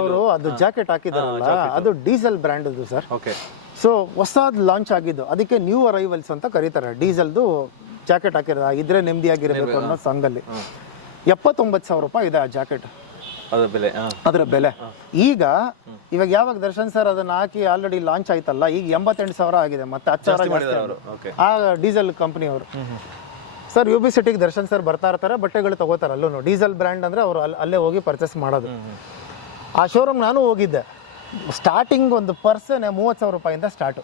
ಅವರು ಅದು ಜಾಕೆಟ್ ಹಾಕಿದಾರಲ್ಲ ಅದು ಡೀಸೆಲ್ ಬ್ರ್ಯಾಂಡ್ ಅದು ಸರ್. ಓಕೆ. ಸೊ ಹೊಸದ್ ಲಾಂಚ್ ಆಗಿದ್ದು, ಅದಕ್ಕೆ ನ್ಯೂ ಅರೈವಲ್ಸ್ ಅಂತ ಕರೀತಾರೆ. ಡೀಸೆಲ್ದು ಜಾಕೆಟ್ ಹಾಕಿರೋದು ಇದ್ರೆ ನೆಮ್ಮದಿಯಾಗಿರಬೇಕು ಅನ್ನೋ ಸಂಗಲ್ಲಿ 79,000 ರೂಪಾಯಿ ಇದೆ ಆ ಜಾಕೆಟ್, ಅದರ ಬೆಲೆ. ಇವಾಗ ಯಾವಾಗ ದರ್ಶನ್ ಸರ್ ಅದನ್ನ ಹಾಕಿ ಆಲ್ರೆಡಿ ಲಾಂಚ್ ಆಯ್ತಲ್ಲ, ಈಗ 88,000 ಆಗಿದೆ, ಮತ್ತೆ 10,000 ಆ ಡೀಸೆಲ್ ಕಂಪನಿಯವರು. ಸರ್ UB ಸಿಟಿಗೆ ದರ್ಶನ್ ಸರ್ ಬರ್ತಾ ಇರ್ತಾರೆ, ಬಟ್ಟೆಗಳು ತಗೋತಾರೆ ಅಲ್ಲೂ. ಡೀಸೆಲ್ ಬ್ರ್ಯಾಂಡ್ ಅಂದ್ರೆ ಅವರು ಅಲ್ಲೇ ಹೋಗಿ ಪರ್ಚೇಸ್ ಮಾಡೋದು. ಆ ಶೋರೂಮ್ ನಾನು ಹೋಗಿದ್ದೆ. ಸ್ಟಾರ್ಟಿಂಗ್ ಒಂದು ಪರ್ಸನ್ 30,000 ರೂಪಾಯಿಂದ ಸ್ಟಾರ್ಟು.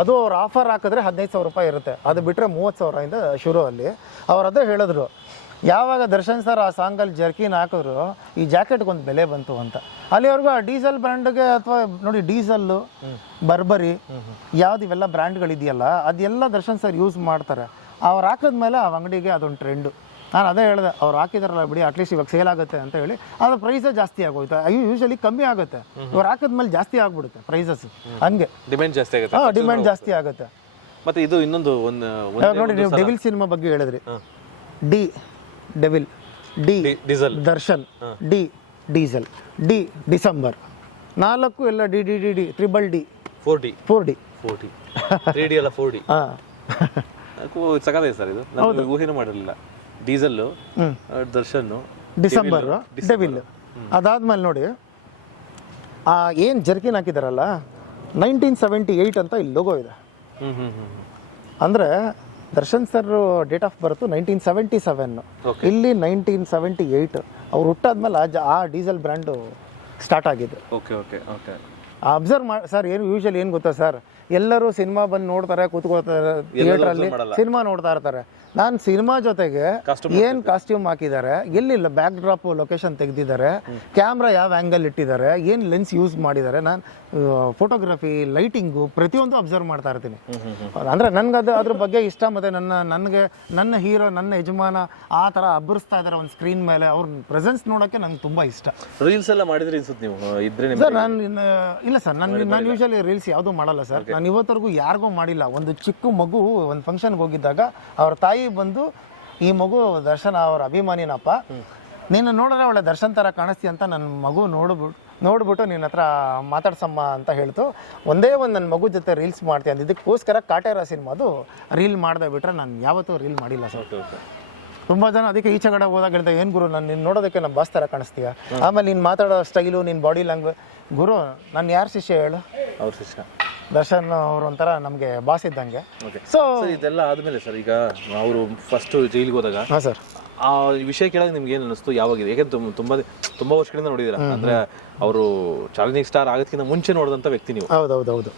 ಅದು ಅವ್ರು ಆಫರ್ ಹಾಕಿದ್ರೆ 15,000 ರೂಪಾಯಿ ಇರುತ್ತೆ, ಅದು ಬಿಟ್ಟರೆ 30,000 ಶುರು. ಅಲ್ಲಿ ಅವ್ರು ಅದೇ ಹೇಳಿದ್ರು, ಯಾವಾಗ ದರ್ಶನ್ ಸರ್ ಆ ಸಾಂಗಲ್ಲಿ ಜರ್ಕಿನ್ ಹಾಕಿದ್ರು ಈ ಜಾಕೆಟ್ಗೆ ಒಂದು ಬೆಲೆ ಬಂತು ಅಂತ. ಅಲ್ಲಿವರೆಗೂ ಆ ಡೀಸೆಲ್ ಬ್ರ್ಯಾಂಡ್ಗೆ ಅಥವಾ ನೋಡಿ ಡೀಸೆಲ್ಲು, ಬರ್ಬರಿ, ಯಾವ್ದು ಇವೆಲ್ಲ ಬ್ರ್ಯಾಂಡ್ಗಳಿದೆಯಲ್ಲ ಅದೆಲ್ಲ ದರ್ಶನ್ ಸರ್ ಯೂಸ್ ಮಾಡ್ತಾರೆ. ಅವ್ರು ಹಾಕಿದ್ಮೇಲೆ ಆ ಅಂಗಡಿಗೆ ಅದೊಂದು ಟ್ರೆಂಡು. ನಾನು ಅದೇ ಹೇಳಿದೆ, ಅವ್ರು ಹಾಕಿದಾರಲ್ಲ ಬಿಡಿ, ಅಟ್ಲೀಸ್ಟ್ ಇವಾಗ ಸೇಲ್ ಆಗುತ್ತೆ ಅಂತ ಹೇಳಿ. ಅದ್ರ ಪ್ರೈಸೇ ಜಾಸ್ತಿ ಆಗೋಯ್ತು. ಯೂಶಲಿ ಕಮ್ಮಿ ಆಗುತ್ತೆ, ಇವ್ರು ಹಾಕಿದ್ಮೇಲೆ ಜಾಸ್ತಿ ಆಗ್ಬಿಡುತ್ತೆ ಪ್ರೈಸಸ್. ಹಂಗೆ ಡಿಮ್ಯಾಂಡ್ ಜಾಸ್ತಿ ಆಗುತ್ತೆ. ಡಿಮ್ಯಾಂಡ್ ಜಾಸ್ತಿ ಆಗುತ್ತೆ. ಮತ್ತೆ ಇದು ಇನ್ನೊಂದು ನೋಡಿ, ನೀವು ಡೆವಿಲ್ ಸಿನಿಮಾ ಬಗ್ಗೆ ಹೇಳಿದ್ರಿ. D devil, D diesel, Darshan, D diesel, D December, 4 ಎಲ್ಲ D D D D, triple D, 4D 3D ಅಲ್ಲ 4D. ಸಕತ್ತಾಗಿದೆ ಸರ್ ಇದು, ನಾನು ಊಹೆನೂ ಮಾಡಿರಲಿಲ್ಲ. Diesel, Darshan, December, devil. ಅದಾದ್ಮೇಲೆ ನೋಡಿ ಏನು ಜರ್ಕಿನ್ ಹಾಕಿದಾರಲ್ಲ 1978 ಅಂತ ಇಲ್ಲಿ ಲೋಗೋ ಇದೆ. ಅಂದ್ರೆ Darshan sir date of birth 1977, ಇಲ್ಲಿ 1978. ಅವ್ರು ಹುಟ್ಟಾದ್ಮೇಲೆ ಆ ಡೀಸೆಲ್ ಬ್ರ್ಯಾಂಡು ಸ್ಟಾರ್ಟ್ ಆಗಿದೆ. ಅಬ್ಸರ್ವ್ ಮಾಡಿ ಸರ್. ಏನು ಯೂಶಲಿ ಏನು ಗೊತ್ತಾ ಸರ್, ಎಲ್ಲರೂ ಸಿನಿಮಾ ಬಂದು ನೋಡ್ತಾರೆ, ಕೂತ್ಕೋತಾರೆ ಥಿಯೇಟ್ರಲ್ಲಿ, ಸಿನಿಮಾ ನೋಡ್ತಾ ಇರ್ತಾರೆ. ನಾನು ಸಿನಿಮಾ ಜೊತೆಗೆ ಏನು ಕಾಸ್ಟ್ಯೂಮ್ ಹಾಕಿದ್ದಾರೆ, ಎಲ್ಲಿಲ್ಲ ಬ್ಯಾಕ್ ಡ್ರಾಪ್ ಲೊಕೇಶನ್ ತೆಗೆದಿದ್ದಾರೆ, ಕ್ಯಾಮ್ರಾ ಯಾವ ಆ್ಯಂಗಲ್ ಇಟ್ಟಿದ್ದಾರೆ, ಏನು ಲೆನ್ಸ್ ಯೂಸ್ ಮಾಡಿದ್ದಾರೆ, ನಾನು ಫೋಟೋಗ್ರಫಿ, ಲೈಟಿಂಗು ಪ್ರತಿಯೊಂದು ಅಬ್ಸರ್ವ್ ಮಾಡ್ತಾ ಇರ್ತೀನಿ. ಅಂದರೆ ನನಗೆ ಅದ್ರ ಬಗ್ಗೆ ಇಷ್ಟ. ಮತ್ತು ನನ್ನ ಹೀರೋ, ನನ್ನ ಯಜಮಾನ ಆ ಥರ ಅಬ್ಬರಿಸ್ತಾ ಇದ್ದಾರೆ ಒಂದು ಸ್ಕ್ರೀನ್ ಮೇಲೆ, ಅವ್ರ ಪ್ರೆಸೆನ್ಸ್ ನೋಡೋಕ್ಕೆ ನಂಗೆ ತುಂಬ ಇಷ್ಟ. ರೀಲ್ಸ್ ಎಲ್ಲ ಮಾಡಿದ್ರೆ ಅನ್ಸುತ್ತೆ ನೀವು ಇದ್ರೆ ಸರ್? ಇಲ್ಲ ಸರ್, ನಾನು ಯೂಶಲಿ ರೀಲ್ಸ್ ಯಾವುದೂ ಮಾಡಲ್ಲ ಸರ್. ನಾನು ಇವತ್ತರೆಗೂ ಯಾರಿಗೂ ಮಾಡಿಲ್ಲ. ಒಂದು ಚಿಕ್ಕ ಮಗು ಒಂದು ಫಂಕ್ಷನ್ಗೆ ಹೋಗಿದ್ದಾಗ ಅವ್ರ ತಾಯಿ ಬಂದು, ಈ ಮಗು ದರ್ಶನ್ ಅವ್ರ ಅಭಿಮಾನಿನಪ್ಪ, ನೀನು ನೋಡಿದ್ರೆ ಒಳ್ಳೆ ದರ್ಶನ್ ಥರ ಕಾಣಿಸ್ತಿ ಅಂತ ನನ್ನ ಮಗು ನೋಡ್ಬಿಟ್ಟು ನಿನ್ನ ಹತ್ರ ಮಾತಾಡ್ಸಮ್ಮ ಅಂತ ಹೇಳ್ತು. ಒಂದೇ ಒಂದು ನನ್ನ ಮಗು ಜೊತೆ ರೀಲ್ಸ್ ಮಾಡ್ತೀನಿ ಅಂತ. ಇದಕ್ಕೋಸ್ಕರ ಕಾಟೇರ ಸಿನಿಮಾದು ರೀಲ್ ಮಾಡದೆ ಬಿಟ್ರೆ ನಾನು ಯಾವತ್ತೂ ರೀಲ್ ಮಾಡಿಲ್ಲ ಸರ್. ತುಂಬ ಜನ ಅದಕ್ಕೆ ಈಚೆ ಕಡೆ ಹೋದಾಗ ಹೇಳ್ತಾ, ಏನು ಗುರು ನಾನು ನಿನ್ನ ನೋಡೋದಕ್ಕೆ ನಮ್ಮ ಬಾಸ್ ಥರ ಕಾಣಿಸ್ತೀಯ, ಆಮೇಲೆ ನೀನು ಮಾತಾಡೋ ಸ್ಟೈಲು, ನಿನ್ನ ಬಾಡಿ ಲ್ಯಾಂಗ್ವೇಜ್. ಗುರು ನಾನು ಯಾರು ಶಿಷ್ಯ ಹೇಳು? ಅವ್ರ ಶಿಷ್ಯ ದರ್ಶನ್ ಅವರು ಒಂಥರ ನಮಗೆ ಬಾಸ್ ಇದ್ದಂಗೆ. ಸೊ ಇದೆಲ್ಲ ಆದಮೇಲೆ ಸರ್, ಈಗ ಅವರು ಫಸ್ಟ್ ಜೈಲಿಗೆ ಹೋದಾಗ ಸರ್ ಆ ವಿಷಯ ಕೇಳೋದು ನಿಮ್ಗೆ ಏನು ಅನಿಸ್ತು? ಯಾವಾಗಿದೆ? ಯಾಕೆಂದ್ರೆ ತುಂಬಾ ವರ್ಷಗಳಿಂದ ನೋಡಿದ್ದೀರಾ, ಅಂದ್ರೆ ಅವರು ಚಾಲೆಂಜಿಂಗ್ ಸ್ಟಾರ್ ಆಗೋದಕ್ಕಿಂತ ಮುಂಚೆ ನೋಡಿದಂಥ ವ್ಯಕ್ತಿ ನೀವು. ಹೌದೌದು.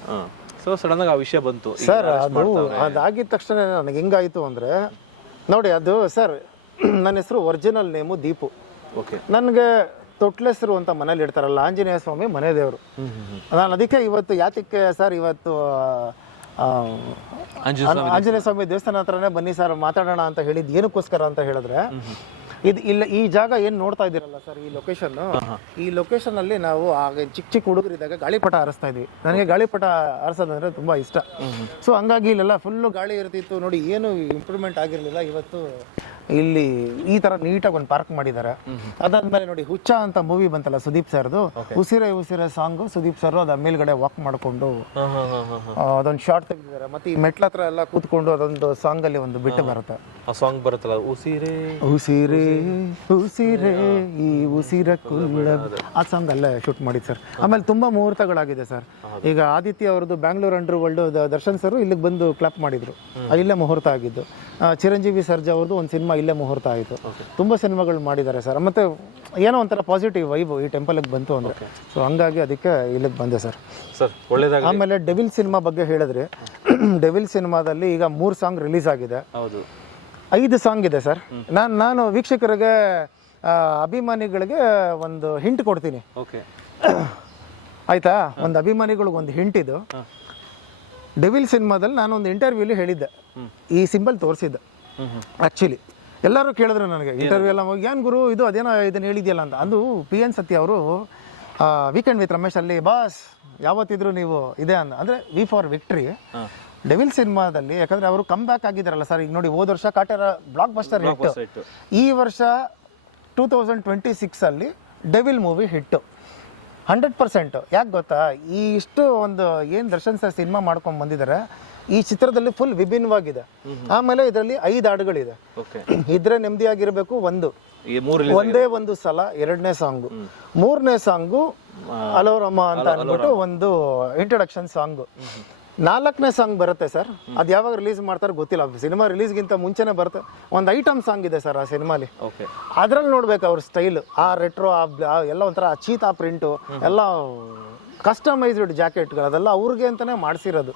ಸೊ ಸಡನ್ ಆಗಿ ಆ ವಿಷಯ ಬಂತು ಸರ್. ಅದಾಗಿದ ತಕ್ಷಣ ನನಗೆ ಹೆಂಗಾಯಿತು ಅಂದರೆ, ನೋಡಿ ಅದು ಸರ್, ನನ್ನ ಹೆಸರು ಒರಿಜಿನಲ್ ನೇಮು ದೀಪು. ನನಗೆ ತೊಟ್ಲೆಸರು ಅಂತ ಮನೇಲಿ ಇಡ್ತಾರಲ್ಲ, ಆಂಜನೇಯ ಸ್ವಾಮಿ ಮನೆ ದೇವರು. ನಾನು ಅದಕ್ಕೆ ಇವತ್ತು ಯಾತಕ್ಕೆ ಸರ್, ಇವತ್ತು ಆಂಜನೇಯ ಸ್ವಾಮಿ ದೇವಸ್ಥಾನ ಹತ್ರನೇ ಬನ್ನಿ ಸರ್ ಮಾತಾಡೋಣ ಅಂತ ಹೇಳಿದ್ದು ಏನಕ್ಕೋಸ್ಕರ ಅಂತ ಹೇಳಿದ್ರೆ, ಇಲ್ಲ ಈ ಜಾಗ ಏನು ನೋಡ್ತಾ ಇದ್ದೀರಲ್ಲ ಸರ್, ಈ ಲೊಕೇಶನ್ ಅಲ್ಲಿ ನಾವು ಆಗ ಚಿಕ್ಕ ಹುಡುಗರಿದ್ದಾಗ ಗಾಳಿಪಟ ಹಾರಿಸ್ತಾ ಇದ್ವಿ. ನನಗೆ ಗಾಳಿಪಟ ಹಾರಿಸೋದಂದ್ರೆ ತುಂಬಾ ಇಷ್ಟ. ಸೊ ಹಂಗಾಗಿ ಇಲ್ಲೆಲ್ಲ ಫುಲ್ಲು ಗಾಳಿ ಇರ್ತಿತ್ತು. ನೋಡಿ, ಏನು ಇಂಪ್ರೂವ್ಮೆಂಟ್ ಆಗಿರಲಿಲ್ಲ. ಇವತ್ತು ಇಲ್ಲಿ ಈ ತರ ನೀಟಾಗಿ ಒಂದು ಪಾರ್ಕ್ ಮಾಡಿದ್ದಾರೆ. ಅದಾದ್ಮೇಲೆ ನೋಡಿ, ಹುಚ್ಚ ಅಂತ ಮೂವಿ ಬಂತಲ್ಲ ಸುದೀಪ್ ಸರ್ದು, ಉಸಿರೇ ಉಸಿರೇ ಸಾಂಗು, ಸುದೀಪ್ ಸರ್ ಅದ ಮೇಲ್ಗಡೆ ವಾಕ್ ಮಾಡ್ಕೊಂಡು ಅದೊಂದು ಶಾರ್ಟ್ ತೆಗೆದಿದ್ದಾರೆ. ಮತ್ತೆ ಈ ಮೆಟ್ಲ ಹತ್ರ ಎಲ್ಲ ಕೂತ್ಕೊಂಡು ಅದೊಂದು ಸಾಂಗ್ ಅಲ್ಲಿ ಒಂದು ಬಿಟ್ಟು ಬರುತ್ತೆ, ಆ ಸಾಂಗ್ ಬರುತ್ತಲ್ಲ, ಉಸಿರೇ ಉಸಿರೇ ಉಸಿರೇ ಈ ಉಸಿರ ಕುಳ್ಳ, ಆ ಸಾಂಗ್ ಅಲ್ಲೇ ಶೂಟ್ ಮಾಡಿದ್ ಸರ್. ಆಮೇಲೆ ತುಂಬಾ ಮುಹೂರ್ತಗಳಾಗಿದೆ ಸರ್. ಈಗ ಆದಿತ್ಯ ಅವ್ರದ್ದು Bangalore under world Darshan sir ಇಲ್ಲಿಗೆ ಬಂದು ಕ್ಲಾಪ್ ಮಾಡಿದ್ರು, ಇಲ್ಲೇ ಮುಹೂರ್ತ ಆಗಿದ್ದು. ಚಿರಂಜೀವಿ ಸರ್ಜಾ ಅವ್ರದ್ದು ಒಂದು ಸಿನಿಮಾ ಇಲ್ಲೇ ಮುಹೂರ್ತ ಆಯಿತು. ತುಂಬ ಸಿನಿಮಾಗಳು ಮಾಡಿದ್ದಾರೆ ಸರ್. ಮತ್ತು ಏನೋ ಒಂಥರ ಪಾಸಿಟಿವ್ ವೈಬ್ ಈ ಟೆಂಪಲ್ಗೆ ಬಂತು ಅಂದರೆ, ಸೊ ಹಂಗಾಗಿ ಅದಕ್ಕೆ ಇಲ್ಲಿಗೆ ಬಂದೆ ಸರ್. ಒಳ್ಳೆಯದಾಗಿ. ಆಮೇಲೆ ಡೆವಿಲ್ ಸಿನಿಮಾ ಬಗ್ಗೆ ಹೇಳಿದ್ರೆ, ಡೆವಿಲ್ ಸಿನಿಮಾದಲ್ಲಿ ಈಗ 3 ಸಾಂಗ್ ರಿಲೀಸ್ ಆಗಿದೆ, 5 ಸಾಂಗ್ ಇದೆ ಸರ್. ನಾನು ವೀಕ್ಷಕರಿಗೆ, ಅಭಿಮಾನಿಗಳಿಗೆ ಒಂದು ಹಿಂಟ್ ಕೊಡ್ತೀನಿ, ಆಯ್ತಾ? ಒಂದು ಅಭಿಮಾನಿಗಳಿಗೆ ಒಂದು ಹಿಂಟ್ ಇದು. ಡೆವಿಲ್ ಸಿನಿಮಾದಲ್ಲಿ ನಾನು ಒಂದು ಇಂಟರ್ವ್ಯೂಲಿ ಹೇಳಿದ್ದೆ, ಈ ಸಿಂಬಲ್ ತೋರಿಸಿದ್ದೆ. ಆ್ಯಕ್ಚುಲಿ ಎಲ್ಲರೂ ಕೇಳಿದ್ರು ನನಗೆ ಇಂಟರ್ವ್ಯೂ ಎಲ್ಲ, ಏನು ಗುರು ಇದು ಅದೇನೋ ಇದನ್ನು ಹೇಳಿದ್ಯಲ್ಲ ಅಂತ. ಅದು PN ಸತ್ಯ ಅವರು ವೀಕೆಂಡ್ ವಿತ್ ರಮೇಶ್ ಅಲ್ಲಿ, ಬಾಸ್ ಯಾವತ್ತಿದ್ರು ನೀವು ಇದೆ ಅಂದರೆ ವಿ ಫಾರ್ ವಿಕ್ಟ್ರಿ. ಡೆವಿಲ್ ಸಿನಿಮಾದಲ್ಲಿ ಯಾಕಂದರೆ ಅವರು ಕಮ್ ಬ್ಯಾಕ್ ಆಗಿದ್ದಾರಲ್ಲ ಸರ್. ಈಗ ನೋಡಿ, ಹೋದ ವರ್ಷ ಕಾಟೇರ ಬ್ಲಾಕ್ ಬಸ್ಟರ್ ಹಿಟ್ಟು, ಈ ವರ್ಷ 2026 ಡೆವಿಲ್ ಮೂವಿ ಹಿಟ್ಟು. 100%. ಯಾಕೆ ಗೊತ್ತಾ, ಈ ಇಷ್ಟು ಒಂದು ಏನು ದರ್ಶನ್ ಸರ್ ಸಿನಿಮಾ ಮಾಡ್ಕೊಂಡು ಬಂದಿದ್ದಾರೆ, ಈ ಚಿತ್ರದಲ್ಲಿ ಫುಲ್ ವಿಭಿನ್ನವಾಗಿದೆ. ಆಮೇಲೆ ಇದರಲ್ಲಿ 5 ಹಾಡುಗಳಿದೆ. ಓಕೆ, ಇದ್ರೆ ನೆಮ್ಮದಿಯಾಗಿರ್ಬೇಕು ಒಂದು, ಈ 3 ಒಂದೇ ಒಂದು ಸಲ, 2ನೇ ಸಾಂಗು, 3ನೇ ಸಾಂಗು ಅಲೋರಮ್ಮ ಅಂತ ಅಂದ್ಬಿಟ್ಟು ಒಂದು ಇಂಟ್ರೊಡಕ್ಷನ್ ಸಾಂಗು, 4ನೇ ಸಾಂಗ್ ಬರುತ್ತೆ ಸರ್. ಅದು ಯಾವಾಗ ರಿಲೀಸ್ ಮಾಡ್ತಾರೆ ಗೊತ್ತಿಲ್ಲ, ಸಿನಿಮಾ ರಿಲೀಸ್ಗಿಂತ ಮುಂಚೆನೇ ಬರುತ್ತೆ. ಒಂದು ಐಟಮ್ ಸಾಂಗ್ ಇದೆ ಸರ್ ಆ ಸಿನಿಮಾಲಿ. ಓಕೆ, ಅದ್ರಲ್ಲಿ ನೋಡ್ಬೇಕು ಅವ್ರ ಸ್ಟೈಲ್, ಆ ರೆಟ್ರೋ, ಎಲ್ಲ ಒಂಥರ ಚೀತಾ ಪ್ರಿಂಟು, ಎಲ್ಲ ಕಸ್ಟಮೈಸ್ಡ್ ಜಾಕೆಟ್ಗಳು, ಅದೆಲ್ಲ ಅವ್ರಿಗೆ ಅಂತಾನೆ ಮಾಡಿಸಿರೋದು.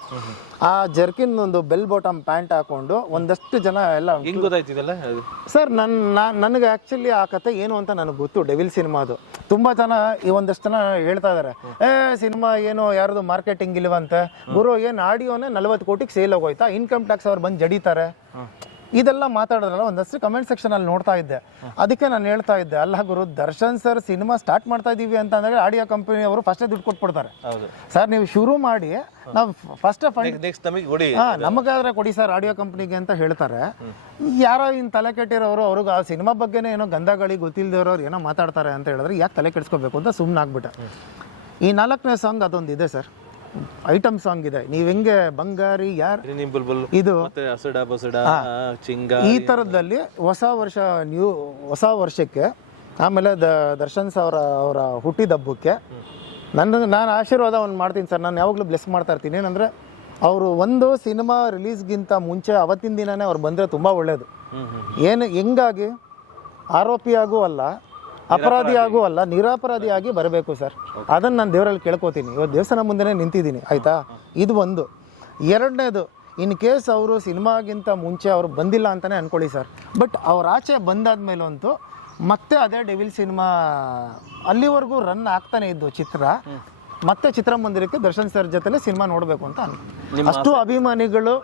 ಆ ಜರ್ಕಿನ್ ಒಂದು ಬೆಲ್ ಬಾಟಮ್ ಪ್ಯಾಂಟ್ ಹಾಕೊಂಡು ಒಂದಷ್ಟು ಜನ ಎಲ್ಲ ಹೆಂಗ್ ಗೊತ್ತಾಯ್ತಿದಲ್ಲ ಸರ್. ನನಗೆ ಆ್ಯಕ್ಚುಲಿ ಆ ಕತೆ ಏನು ಅಂತ ನನಗೆ ಗೊತ್ತು, ಡೆವಿಲ್ ಸಿನಿಮಾದು. ತುಂಬ ಜನ ಈ ಒಂದಷ್ಟು ಜನ ಹೇಳ್ತಾ ಇದ್ದಾರೆ, ಸಿನಿಮಾ ಏನು ಯಾರ್ದು ಮಾರ್ಕೆಟಿಂಗ್ ಇಲ್ವಂತೆ ಗುರು, ಏನು ಆಡಿಯೋನೇ 40 ಕೋಟಿಗೆ ಸೇಲ್ ಆಗೋಯ್ತಾ, ಇನ್ಕಮ್ ಟ್ಯಾಕ್ಸ್ ಅವ್ರು ಬಂದು ಜಡಿತಾರೆ, ಇದೆಲ್ಲ ಮಾತಾಡಿದ್ರಲ್ಲ ಒಂದಷ್ಟು ಕಮೆಂಟ್ ಸೆಕ್ಷನ್ ಅಲ್ಲಿ ನೋಡ್ತಾ ಇದ್ದೆ. ಅದಕ್ಕೆ ನಾನು ಹೇಳ್ತಾ ಇದ್ದೆ, ಅಲ್ಲ ಗುರು, ದರ್ಶನ್ ಸರ್ ಸಿನಿಮಾ ಸ್ಟಾರ್ಟ್ ಮಾಡ್ತಾ ಇದೀವಿ ಅಂತ ಅಂದ್ರೆ ಆಡಿಯೋ ಕಂಪನಿ ಅವರು ಫಸ್ಟೇ ದುಡ್ಡು ಕೊಟ್ಬಿಡ್ತಾರೆ. ಸರ್ ನೀವು ಶುರು ಮಾಡಿ, ನಾವು ಫಸ್ಟ್ ನಮಗಾದ್ರೆ ಕೊಡಿ ಸರ್ ಆಡಿಯೋ ಕಂಪ್ನಿಗೆ ಅಂತ ಹೇಳ್ತಾರೆ. ಯಾರೋ ಇನ್ನು ತಲೆ ಕೆಟ್ಟಿರೋರು, ಅವ್ರಿಗೆ ಆ ಸಿನಿಮಾ ಬಗ್ಗೆನೇ ಏನೋ ಗಂಧಗಳಿಗೆ ಗೊತ್ತಿಲ್ಲದವ್ರು ಏನೋ ಮಾತಾಡ್ತಾರೆ ಅಂತ ಹೇಳಿದ್ರೆ ಯಾಕೆ ತಲೆ ಕೆಡಿಸ್ಕೋಬೇಕು ಅಂತ ಸುಮ್ಮನೆ ಆಗ್ಬಿಟ್ಟೆ. ಈ 4ನೇ ಸಾಂಗ್ ಅದೊಂದು ಇದೆ ಸರ್, ಐಟಮ್ ಸಾಂಗ್ ಇದೆ. ನೀವ್ ಹೆಂಗೆ ಬಂಗಾರಿ ಯಾರ್ ಇದು ಈ ತರದಲ್ಲಿ ಹೊಸ ವರ್ಷಕ್ಕೆ, ಆಮೇಲೆ ದರ್ಶನ್ ಅವರ ಹುಟ್ಟಿದಬ್ಬಕ್ಕೆ ನಾನು ಆಶೀರ್ವಾದ ಒಂದು ಮಾಡ್ತೀನಿ ಸರ್. ನಾನು ಯಾವಾಗಲೂ ಬ್ಲೆಸ್ ಮಾಡ್ತಾ ಇರ್ತೀನಿ. ಏನಂದ್ರೆ ಅವರು ಒಂದು ಸಿನಿಮಾ ರಿಲೀಸ್ಗಿಂತ ಮುಂಚೆ ಅವತ್ತಿನ ದಿನನೇ ಅವ್ರು ಬಂದರೆ ತುಂಬ ಒಳ್ಳೇದು. ಹೆಂಗಾಗಿ ಆರೋಪಿಯಾಗೂ ಅಲ್ಲ, ಅಪರಾಧಿಯಾಗೂ ಅಲ್ಲ, ನಿರಪರಾಧಿಯಾಗಿ ಬರಬೇಕು ಸರ್. ಅದನ್ನು ನಾನು ದೇವರಲ್ಲಿ ಕೇಳ್ಕೊತೀನಿ. ಇವತ್ತು ದೇವಸ್ಥಾನ ಮುಂದೆನೇ ನಿಂತಿದ್ದೀನಿ, ಆಯಿತಾ. ಇದು ಒಂದು. 2ನೇದು, ಇನ್ ಕೇಸ್ ಅವರು ಸಿನಿಮಾಗಿಂತ ಮುಂಚೆ ಅವರು ಬಂದಿಲ್ಲ ಅಂತಲೇ ಅಂದ್ಕೊಳ್ಳಿ ಸರ್, ಬಟ್ ಅವ್ರ ಆಚೆ ಬಂದಾದ್ಮೇಲಂತೂ ಮತ್ತೆ ಅದೇ ಡೆವಿಲ್ ಸಿನಿಮಾ ಅಲ್ಲಿವರೆಗೂ ರನ್ ಆಗ್ತಾನೆ ಇದ್ದು ಚಿತ್ರ, ಮತ್ತೆ ಚಿತ್ರಮಂದಿರಕ್ಕೆ ದರ್ಶನ್ ಸರ್ ಜೊತೆಲೆ ಸಿನಿಮಾ ನೋಡಬೇಕು ಅಂತ ಅಷ್ಟು ಅಭಿಮಾನಿಗಳು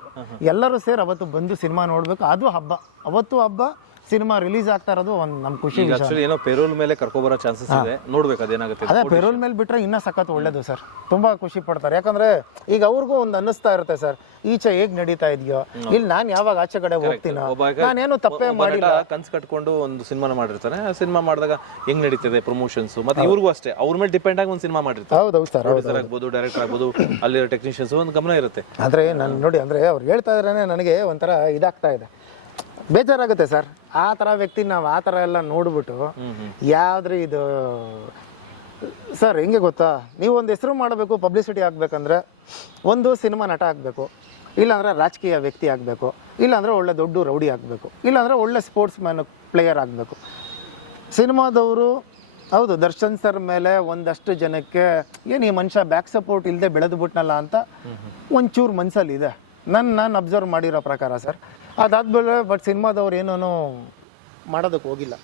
ಎಲ್ಲರೂ ಸೇರಿ ಅವತ್ತು ಬಂದು ಸಿನಿಮಾ ನೋಡಬೇಕು. ಅದು ಹಬ್ಬ, ಅವತ್ತು ಹಬ್ಬ. ಸಿನಿಮಾ ರಿಲೀಸ್ ಆಗ್ತಾ ಇರೋದು ಒಂದು ನಮ್ಮ ಖುಷಿ. ಏನೋ ಪೆರೋಲ್ ಮೇಲೆ ಕರ್ಕೊಬರೋ ಚಾನ್ಸಸ್ ಇದೆ, ನೋಡ್ಬೇಕು ಅದೇನಾಗುತ್ತೆ. ಅದೇ ಪೆರೋಲ್ ಮೇಲೆ ಬಿಟ್ರೆ ಇನ್ನೂ ಸಖತ್ ಒಳ್ಳೇದು ಸರ್, ತುಂಬಾ ಖುಷಿ ಪಡ್ತಾರೆ. ಯಾಕಂದ್ರೆ ಈಗ ಅವ್ರಿಗೂ ಒಂದು ಅನ್ನಿಸ್ತಾ ಇರುತ್ತೆ ಸರ್, ಈಚೆ ಹೇಗ್ ನಡೀತಾ ಇದೆಯೋ, ಇಲ್ಲಿ ನಾನು ಯಾವಾಗ ಆಚೆ ಕಡೆ ಹೋಗ್ತೀನೋ, ನಾನೇನು ತಪ್ಪೇ ಮಾಡಿಲ್ಲ. ಕನ್ಸ್ ಕಟ್ಕೊಂಡು ಒಂದು ಸಿನಿಮಾನ ಮಾಡಿರ್ತಾನೆ, ಸಿನಿಮಾ ಮಾಡಿದಾಗ ಹೆಂಗ್ ನಡೀತದೆ ಪ್ರಮೋಷನ್ಸ್, ಮತ್ತೆ ಇವ್ರಿಗೂ ಅಷ್ಟೇ ಅವ್ರ ಮೇಲೆ ಡಿಪೆಂಡ್ ಆಗಿ ಒಂದು ಸಿನಿಮಾ ಮಾಡಿರ್ತಾರೆ. ಹೌದೌದು ಸರ್, ಪ್ರೊಡ್ಯೂಸರ್ ಆಗ್ಬೋದು, ಡೈರೆಕ್ಟರ್ ಆಗ್ಬೋದು, ಅಲ್ಲಿರೋ ಟೆಕ್ನಿಷಿಯನ್ಸ್ ಒಂದು ಗಮನ ಇರುತ್ತೆ. ಆದ್ರೆ ನಾನು ನೋಡಿ, ಅಂದ್ರೆ ಅವ್ರು ಹೇಳ್ತಾ ಇದ್ರೇನೆ ನನಗೆ ಒಂಥರ ಇದಾಗ್ತಾ ಇದೆ, ಬೇಜಾರಾಗುತ್ತೆ ಸರ್. ಆ ಥರ ವ್ಯಕ್ತಿ ನಾವು ಆ ಥರ ಎಲ್ಲ ನೋಡ್ಬಿಟ್ಟು ಯಾವ್ದ್ರಿ ಇದು ಸರ್. ಹೆಂಗೆ ಗೊತ್ತಾ, ನೀವು ಒಂದು ಹೆಸರು ಮಾಡಬೇಕು, ಪಬ್ಲಿಸಿಟಿ ಆಗಬೇಕಂದ್ರೆ ಒಂದು ಸಿನಿಮಾ ನಟ ಆಗಬೇಕು, ಇಲ್ಲಾಂದರೆ ರಾಜಕೀಯ ವ್ಯಕ್ತಿ ಆಗಬೇಕು, ಇಲ್ಲಾಂದರೆ ಒಳ್ಳೆ ದೊಡ್ಡ ರೌಡಿ ಆಗಬೇಕು, ಇಲ್ಲಾಂದರೆ ಒಳ್ಳೆ ಸ್ಪೋರ್ಟ್ಸ್ ಮ್ಯಾನ್ ಪ್ಲೇಯರ್ ಆಗಬೇಕು. ಸಿನಿಮಾದವರು ಹೌದು ದರ್ಶನ್ ಸರ್ ಮೇಲೆ ಒಂದಷ್ಟು ಜನಕ್ಕೆ ಏನು ಈ ಮನುಷ್ಯ ಬ್ಯಾಕ್ ಸಪೋರ್ಟ್ ಇಲ್ಲದೆ ಬೆಳೆದು ಬಿಟ್ನಲ್ಲ ಅಂತ ಒಂಚೂರು ಮನಸ್ಸಲ್ಲಿ ಇದೆ, ನಾನು ಅಬ್ಸರ್ವ್ ಮಾಡಿರೋ ಪ್ರಕಾರ ಸರ್. ಅದಾದ್ಮೇಲೆ ಬಟ್ ಸಿನಿಮಾದವ್ರು ಏನೂ ಮಾಡೋದಕ್ಕೆ ಹೋಗಿಲ್ಲ.